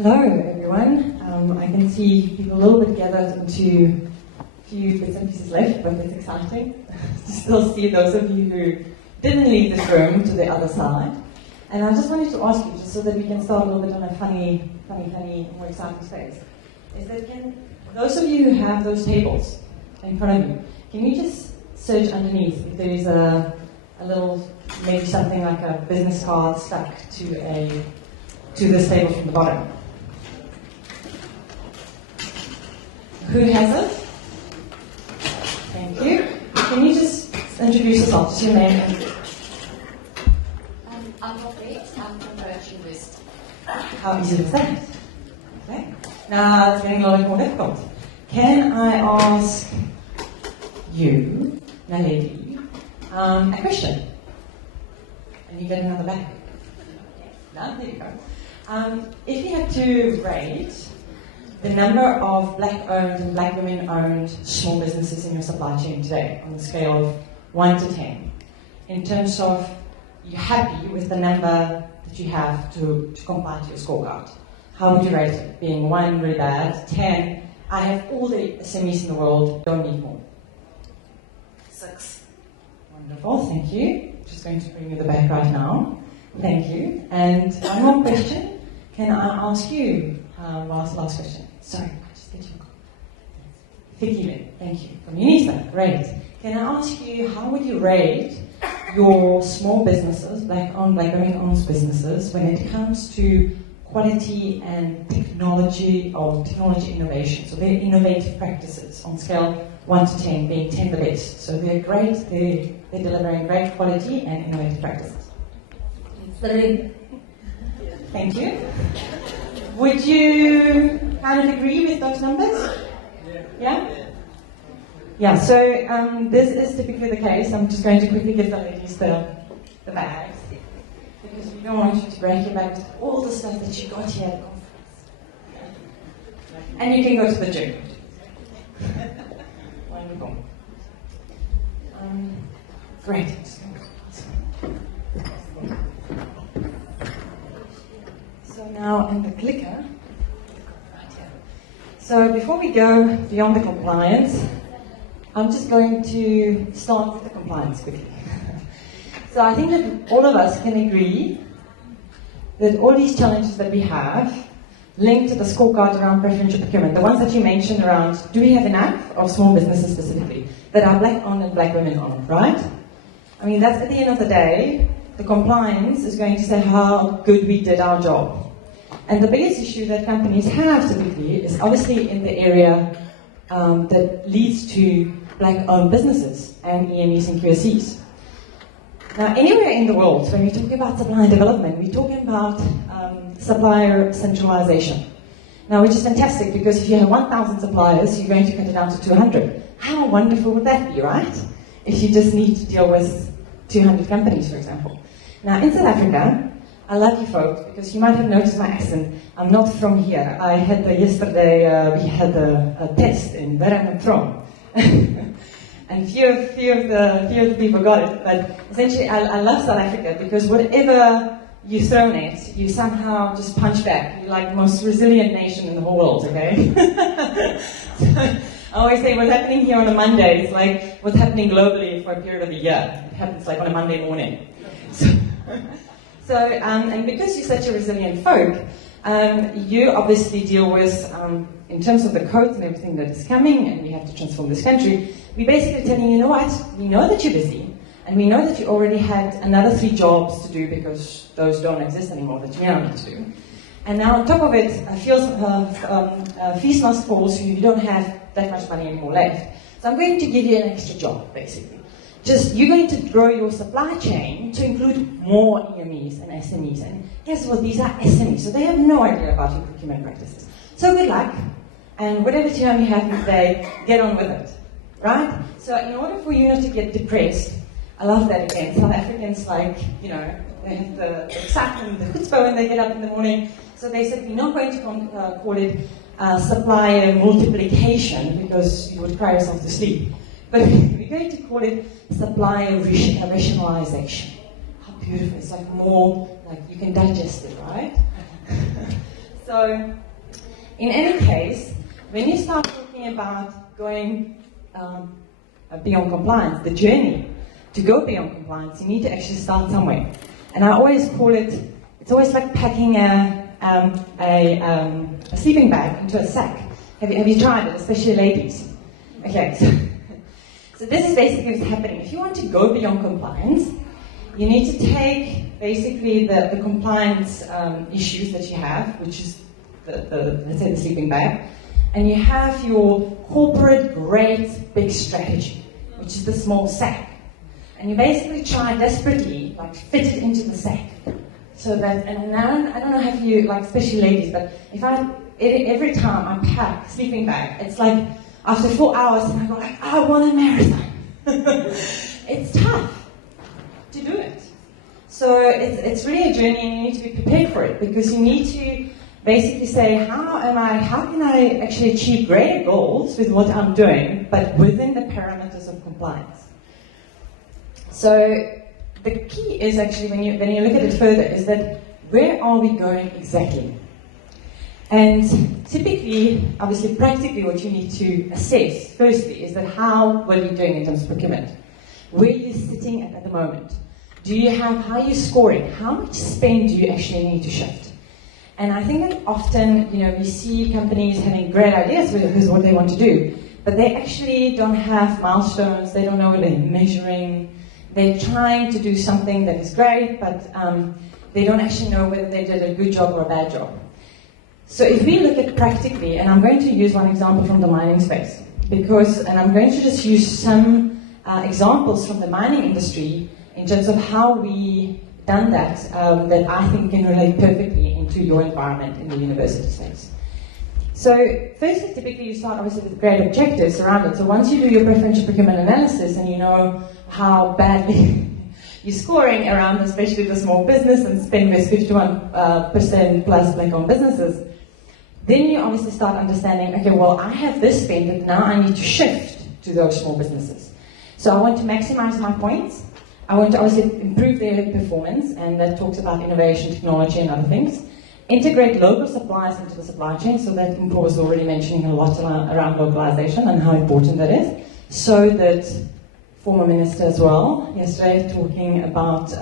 Hello everyone. I can see people a little bit gathered into a few bits and pieces left, but it's exciting to still see those of you who didn't leave this room to the other side. And I just wanted to ask you, just so that we can start a little bit on a funny, more exciting space, is that those of you who have those tables in front of you, can you just search underneath if there is a little, maybe something like a business card stuck to this table from the bottom? Who has it? Thank you. Can you just introduce yourself, just your name? I'm Rees. I'm from Rees. How easy is that? Okay. Now it's getting a little bit more difficult. Can I ask you, my lady, a question? And you get another bag. Now, there you go. If you had to rate the number of black-owned and black women-owned small businesses in your supply chain today on a scale of 1 to 10, in terms of you're happy with the number that you have to comply to your scorecard, how would you rate it? Being 1, really bad, 10, I have all the SMEs in the world, don't need more. 6. Wonderful, thank you. Just going to bring you the back right now. Thank you. And one more question. Can I ask you, last question. Sorry, I just get you. Vicky, thank you. From UNISA, great. Can I ask you, how would you rate your small businesses, black-owned, black-women-owned businesses, when it comes to quality and technology or technology innovation? So their innovative practices on scale 1 to 10, being 10 the best. So they're great, they're delivering great quality and innovative practices. Thank you. Would you kind of agree with those numbers? Yeah? Yeah, so this is typically the case. I'm just going to quickly give the ladies the bags, because we don't want you to break your back with all the stuff that you got here at the conference. And you can go to the gym. Wonderful. Great. So now in the clicker, right here. So before we go beyond the compliance, I'm just going to start with the compliance quickly. So I think that all of us can agree that all these challenges that we have linked to the scorecard around preferential procurement, the ones that you mentioned around, do we have enough of small businesses specifically that are black-owned and black women-owned, right? I mean, that's at the end of the day, the compliance is going to say how good we did our job. And the biggest issue that companies have typically is obviously in the area that leads to black-owned businesses and EMEs and QSCs. Now, anywhere in the world, when we talk about supply and development, we're talking about supplier centralization. Now, which is fantastic, because if you have 1,000 suppliers, you're going to cut it down to 200. How wonderful would that be, right? If you just need to deal with 200 companies, for example. Now, in South Africa, I love you folks, because you might have noticed my accent. I'm not from here. I had yesterday, we had a test in where I'm from. And few of the people got it, but essentially I love South Africa, because whatever you throw at, you somehow just punch back. You're like the most resilient nation in the whole world, okay? So, I always say what's happening here on a Monday is like what's happening globally for a period of a year. It happens like on a Monday morning. So and because you're such a resilient folk, you obviously deal with, in terms of the codes and everything that is coming, and we have to transform this country, we're basically telling you, you know what, we know that you're busy, and we know that you already had another 3 jobs to do, because those don't exist anymore, that you now need to do. And now on top of it, feast must fall, so you don't have that much money anymore left. So I'm going to give you an extra job, basically. Just, you're going to grow your supply chain to include more EMEs and SMEs. And guess what? These are SMEs, so they have no idea about your procurement practices. So good luck, and whatever time you have today, get on with it, right? So in order for you not to get depressed, I love that again. South Africans, like, you know, they have the excitement, the chutzpah when they get up in the morning. So they said, we're not going to call it supplier multiplication, because you would cry yourself to sleep. But we're going to call it supplier rationalization. How beautiful. It's like more, like you can digest it, right? So, in any case, when you start talking about going beyond compliance, the journey to go beyond compliance, you need to actually start somewhere. And I always call it, it's always like packing a sleeping bag into a sack. Have you tried it, especially ladies? Okay, so this is basically what's happening. If you want to go beyond compliance, you need to take basically the compliance issues that you have, which is let's say the sleeping bag, and you have your corporate great big strategy, which is the small sack. And you basically try desperately, like, fit it into the sack. So that, and I don't know how you, like, especially ladies, but every time I pack sleeping bag, it's like, after 4 hours, and I go like, I want a marathon. It's tough to do it. So it's really a journey, and you need to be prepared for it, because you need to basically say, how can I actually achieve greater goals with what I'm doing, but within the parameters of compliance. So the key is actually, when you look at it further, is that where are we going exactly? And typically, obviously, practically, what you need to assess, firstly, is that how well you're doing in terms of procurement. Where are you sitting at the moment? How are you scoring? How much spend do you actually need to shift? And I think that often, we see companies having great ideas with what they want to do, but they actually don't have milestones, they don't know what they're measuring. They're trying to do something that is great, but they don't actually know whether they did a good job or a bad job. So if we look at practically, and I'm going to use one example from the mining space, and I'm going to just use some examples from the mining industry in terms of how we done that I think can relate perfectly into your environment in the university space. So firstly, typically you start obviously with great objectives around it. So once you do your preferential procurement analysis and you know how badly you're scoring around, especially the small business and spend with 51% plus black-owned businesses, then you obviously start understanding, okay, well, I have this spend, and now I need to shift to those small businesses. So I want to maximize my points. I want to obviously improve their performance, and that talks about innovation, technology, and other things. Integrate local suppliers into the supply chain, so that Mpho was already mentioning a lot around localization and how important that is. So that former minister as well, yesterday, talking about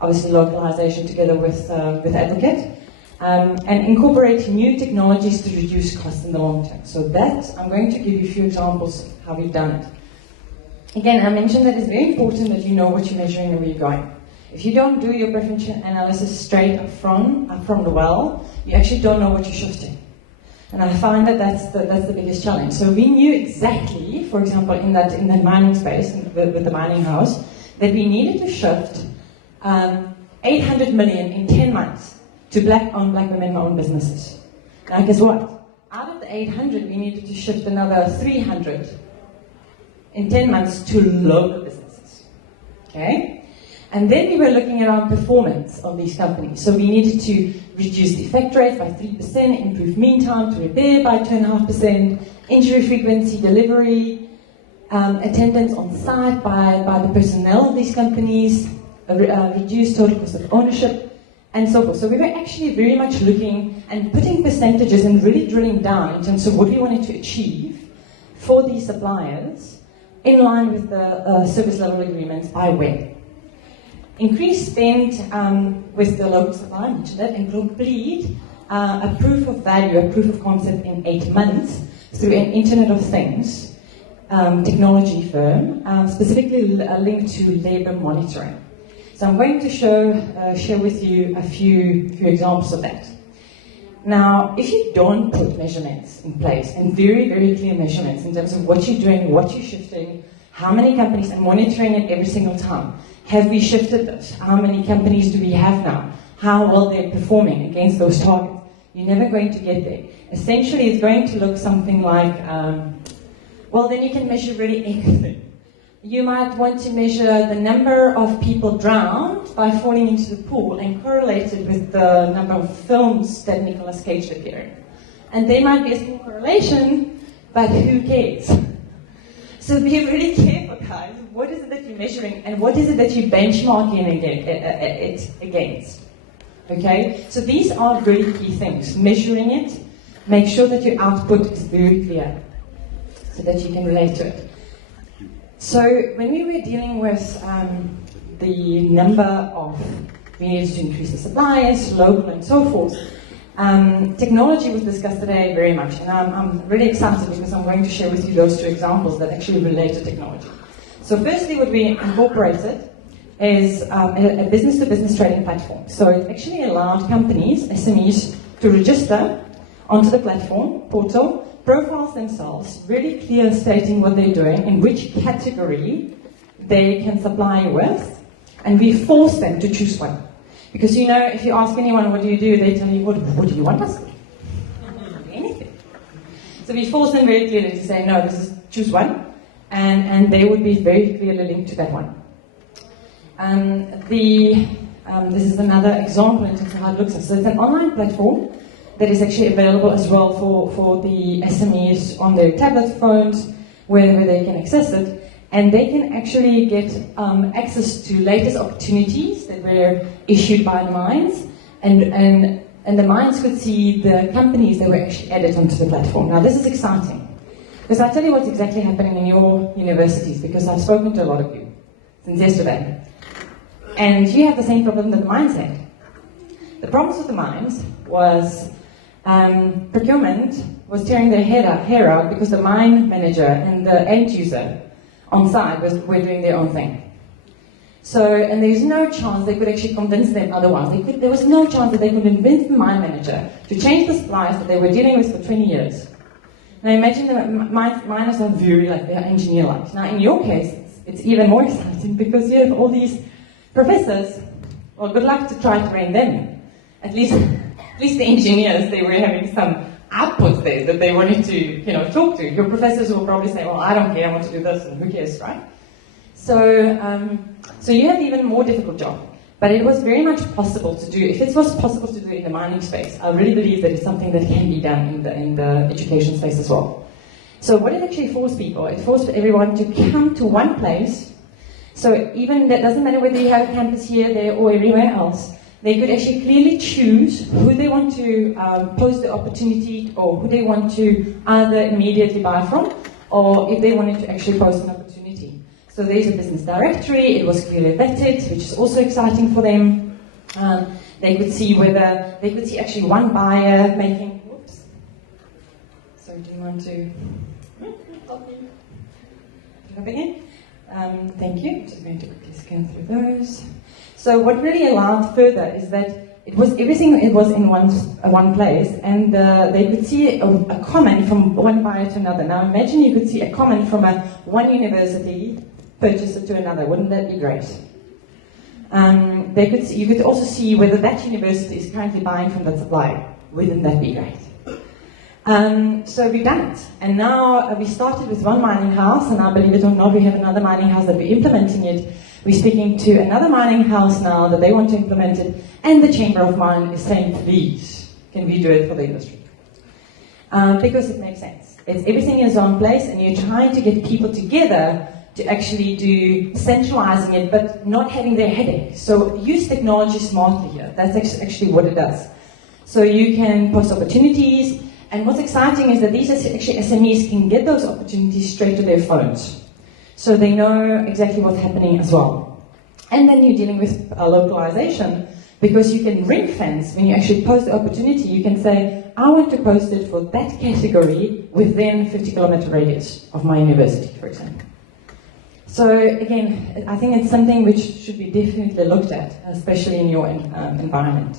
obviously localization together with Advocate, and incorporate new technologies to reduce costs in the long term. So that, I'm going to give you a few examples of how we've done it. Again, I mentioned that it's very important that you know what you're measuring and where you're going. If you don't do your preferential analysis straight up from the well, you actually don't know what you're shifting. And I find that that's the biggest challenge. So we knew exactly, for example, in that mining space, with the mining house, that we needed to shift 800 million in 10 months to black women-owned businesses. Now guess what? Out of the 800, we needed to shift another 300 in 10 months to local businesses. Okay? And then we were looking at our performance of these companies. So we needed to reduce the defect rate by 3%, improve mean time to repair by 2.5%, injury frequency, delivery, attendance on site by the personnel of these companies, reduce total cost of ownership, and so forth. So we were actually very much looking and putting percentages and really drilling down in terms of what we wanted to achieve for these suppliers in line with the service level agreements by when. Increased spend with the local supplier, I mentioned that, and complete a proof of value, a proof of concept in 8 months through an Internet of Things technology firm, specifically linked to labor monitoring. So I'm going to share with you a few examples of that. Now, if you don't put measurements in place, and very, very clear measurements in terms of what you're doing, what you're shifting, how many companies, and monitoring it every single time. Have we shifted this? How many companies do we have now? How well they're performing against those targets? You're never going to get there. Essentially, it's going to look something like, well, then you can measure really anything. You might want to measure the number of people drowned by falling into the pool and correlate it with the number of films that Nicolas Cage appeared in. And there might be a small correlation, but who cares? So be really careful, guys. What is it that you're measuring, and what is it that you're benchmarking it against? Okay? So these are really key things. Measuring it, make sure that your output is very clear so that you can relate to it. So when we were dealing with the number of, we needed to increase the suppliers, local and so forth, technology was discussed today very much, and I'm really excited because I'm going to share with you those two examples that actually relate to technology. So firstly, what we incorporated is a business-to-business trading platform. So it actually allowed companies, SMEs, to register onto the platform, portal, profiles themselves, really clear stating what they're doing and which category they can supply with, and we force them to choose one. Because you know, if you ask anyone what do you do, they tell you, what do you want us to do? Anything. So we force them very clearly to say, no, this is choose one, and they would be very clearly linked to that one. This is another example in terms of how it looks like. So it's an online platform that is actually available as well for the SMEs on their tablet phones, wherever they can access it. And they can actually get access to latest opportunities that were issued by the mines, and the mines could see the companies that were actually added onto the platform. Now this is exciting, because I'll tell you what's exactly happening in your universities, because I've spoken to a lot of you since yesterday. And you have the same problem that the mines had. The problems with the mines was procurement was tearing their hair out because the mine manager and the end user on site were doing their own thing. So, and there's no chance they could actually convince them otherwise. There was no chance that they could convince the mine manager to change the suppliers that they were dealing with for 20 years. Now imagine that miners are very like, they're engineer-like. Now in your case, it's even more exciting because you have all these professors. Well, good luck to try to rein them in. At least the engineers, they were having some outputs there that they wanted to, talk to. Your professors will probably say, well, I don't care, I want to do this, and who cares, right? So, so you have an even more difficult job. But it was very much possible to do. If it was possible to do in the mining space, I really believe that it's something that can be done in the education space as well. So what it actually forced people, it forced everyone to come to one place. So even that doesn't matter whether you have a campus here, there, or everywhere else. They could actually clearly choose who they want to post the opportunity, or who they want to either immediately buy from, or if they wanted to actually post an opportunity. So there's a business directory, it was clearly vetted, which is also exciting for them. They could see actually one buyer making, whoops. So do you want to help me? Up again? Thank you, just going to quickly scan through those. So what really allowed further is that everything was in one place, and they could see a comment from one buyer to another. Now imagine you could see a comment from one university purchaser to another. Wouldn't that be great? You could also see whether that university is currently buying from that supplier. Wouldn't that be great? So we've done it, and now we started with one mining house, and now, believe it or not, we have another mining house that we're implementing it. We're speaking to another mining house now that they want to implement it, and the Chamber of Mine is saying, please, can we do it for the industry? Because it makes sense. Everything is on place, and you're trying to get people together to actually do centralizing it, but not having their headache. So use technology smartly here. That's actually what it does. So you can post opportunities, and what's exciting is that these actually SMEs can get those opportunities straight to their phones. So they know exactly what's happening as well. And then you're dealing with localization, because you can ring fence. When you actually post the opportunity, you can say, I want to post it for that category within 50-kilometer radius of my university, for example. So again, I think it's something which should be definitely looked at, especially in your environment.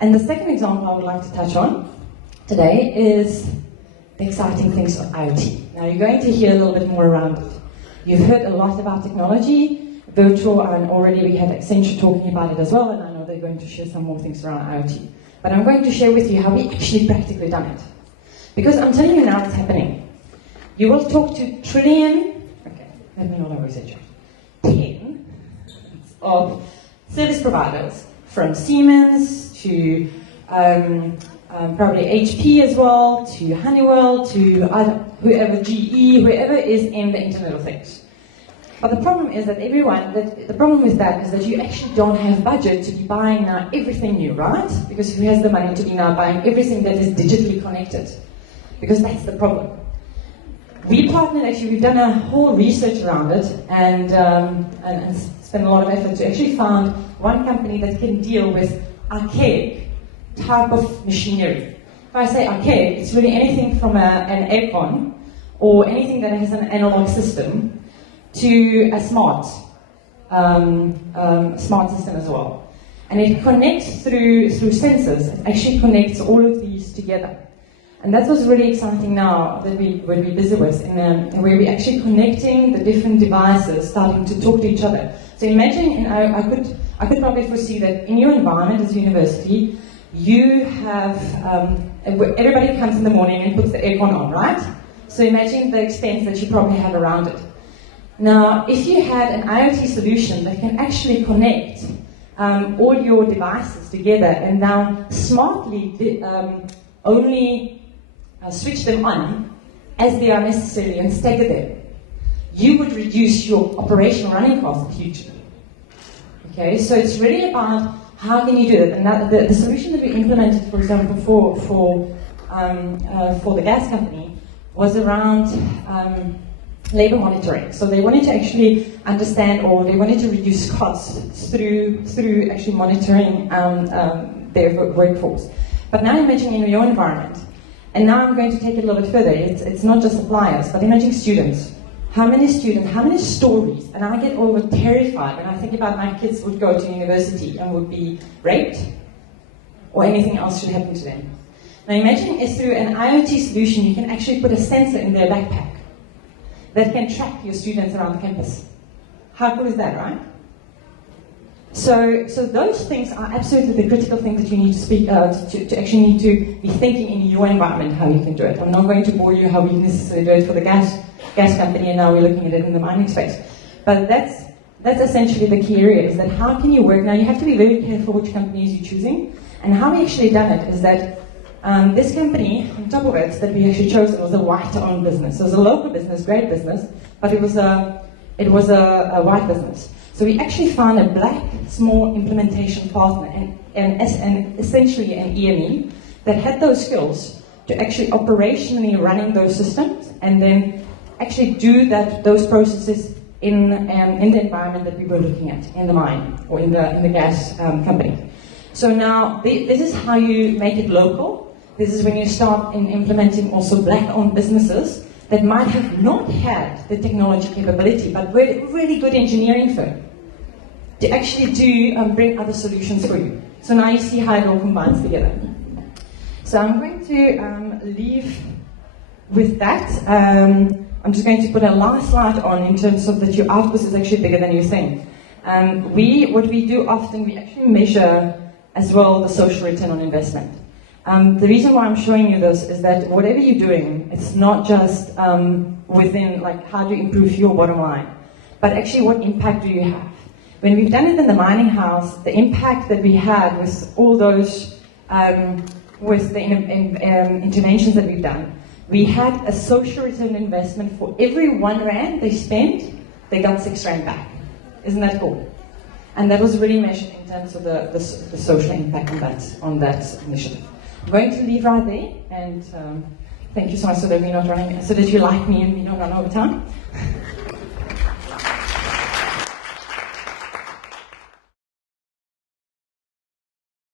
And the second example I would like to touch on today is the exciting things of IoT. Now you're going to hear a little bit more around it. You've heard a lot about technology, virtual, and already we had Accenture talking about it as well, and I know they're going to share some more things around IoT. But I'm going to share with you how we actually practically done it. Because I'm telling you now it's happening. You will talk to trillion, okay, let me not overexaggerate, 10 of service providers, from Siemens to probably HP as well, to Honeywell, to whoever, GE, whoever is in the Internet of Things. But the problem is that the problem with that is that you actually don't have budget to be buying now everything new, right? Because who has the money to be now buying everything that is digitally connected? Because that's the problem. We partnered, actually, we've done a whole research around it and spent a lot of effort to actually find one company that can deal with archaic type of machinery. If I say archaic, it's really anything from an aircon or anything that has an analog system to a smart system as well. And it connects through sensors. It actually connects all of these together. And that's what's really exciting now that we're busy with, where we're actually connecting the different devices, starting to talk to each other. So imagine, I could probably foresee that in your environment as a university, you have, everybody comes in the morning and puts the aircon on, right? So imagine the expense that you probably have around it. Now, if you had an IoT solution that can actually connect all your devices together and now smartly only switch them on as they are necessary and stagger them, you would reduce your operational running costs hugely. Okay, so it's really about how can you do it. And the solution that we implemented, for example, for the gas company was around labor monitoring. So they wanted to actually understand, or they wanted to reduce costs through actually monitoring their workforce. But now imagine in your environment, and now I'm going to take it a little bit further. It's not just suppliers, but imagine students. How many students, how many stories, and I get over terrified when I think about my kids would go to university and would be raped, or anything else should happen to them. Now imagine it's through an IoT solution, you can actually put a sensor in their backpack that can track your students around the campus. How cool is that, right? So those things are absolutely the critical things that you need to speak to actually need to be thinking in your environment how you can do it. I'm not going to bore you how we necessarily do it for the gas company, and now we're looking at it in the mining space. But that's essentially the key area, is that how can you work? Now you have to be very careful which companies you're choosing, and how we actually done it is that this company, on top of it, that we actually chose, it was a white-owned business. So it was a local business, great business, but it was a white business. So we actually found a black small implementation partner and essentially an EME that had those skills to actually operationally running those systems and then actually do those processes in the environment that we were looking at, in the mine or in the gas company. So now this is how you make it local. This is when you start implementing also black-owned businesses that might have not had the technology capability, but were a really good engineering firm to actually bring other solutions for you. So now you see how it all combines together. So I'm going to leave with that. I'm just going to put a last slide on in terms of that your output is actually bigger than you think. What we do often, we actually measure as well the social return on investment. The reason why I'm showing you this is that whatever you're doing, it's not just within like how do you improve your bottom line, but actually what impact do you have? When we've done it in the mining house, the impact that we had with all those, with the interventions that we've done, we had a social return investment for every R1 they spent, they got R6 back. Isn't that cool? And that was really measured in terms of the social impact on that initiative. I'm going to leave right there, and thank you so much so that we're not running, so that you like me and we don't run over time.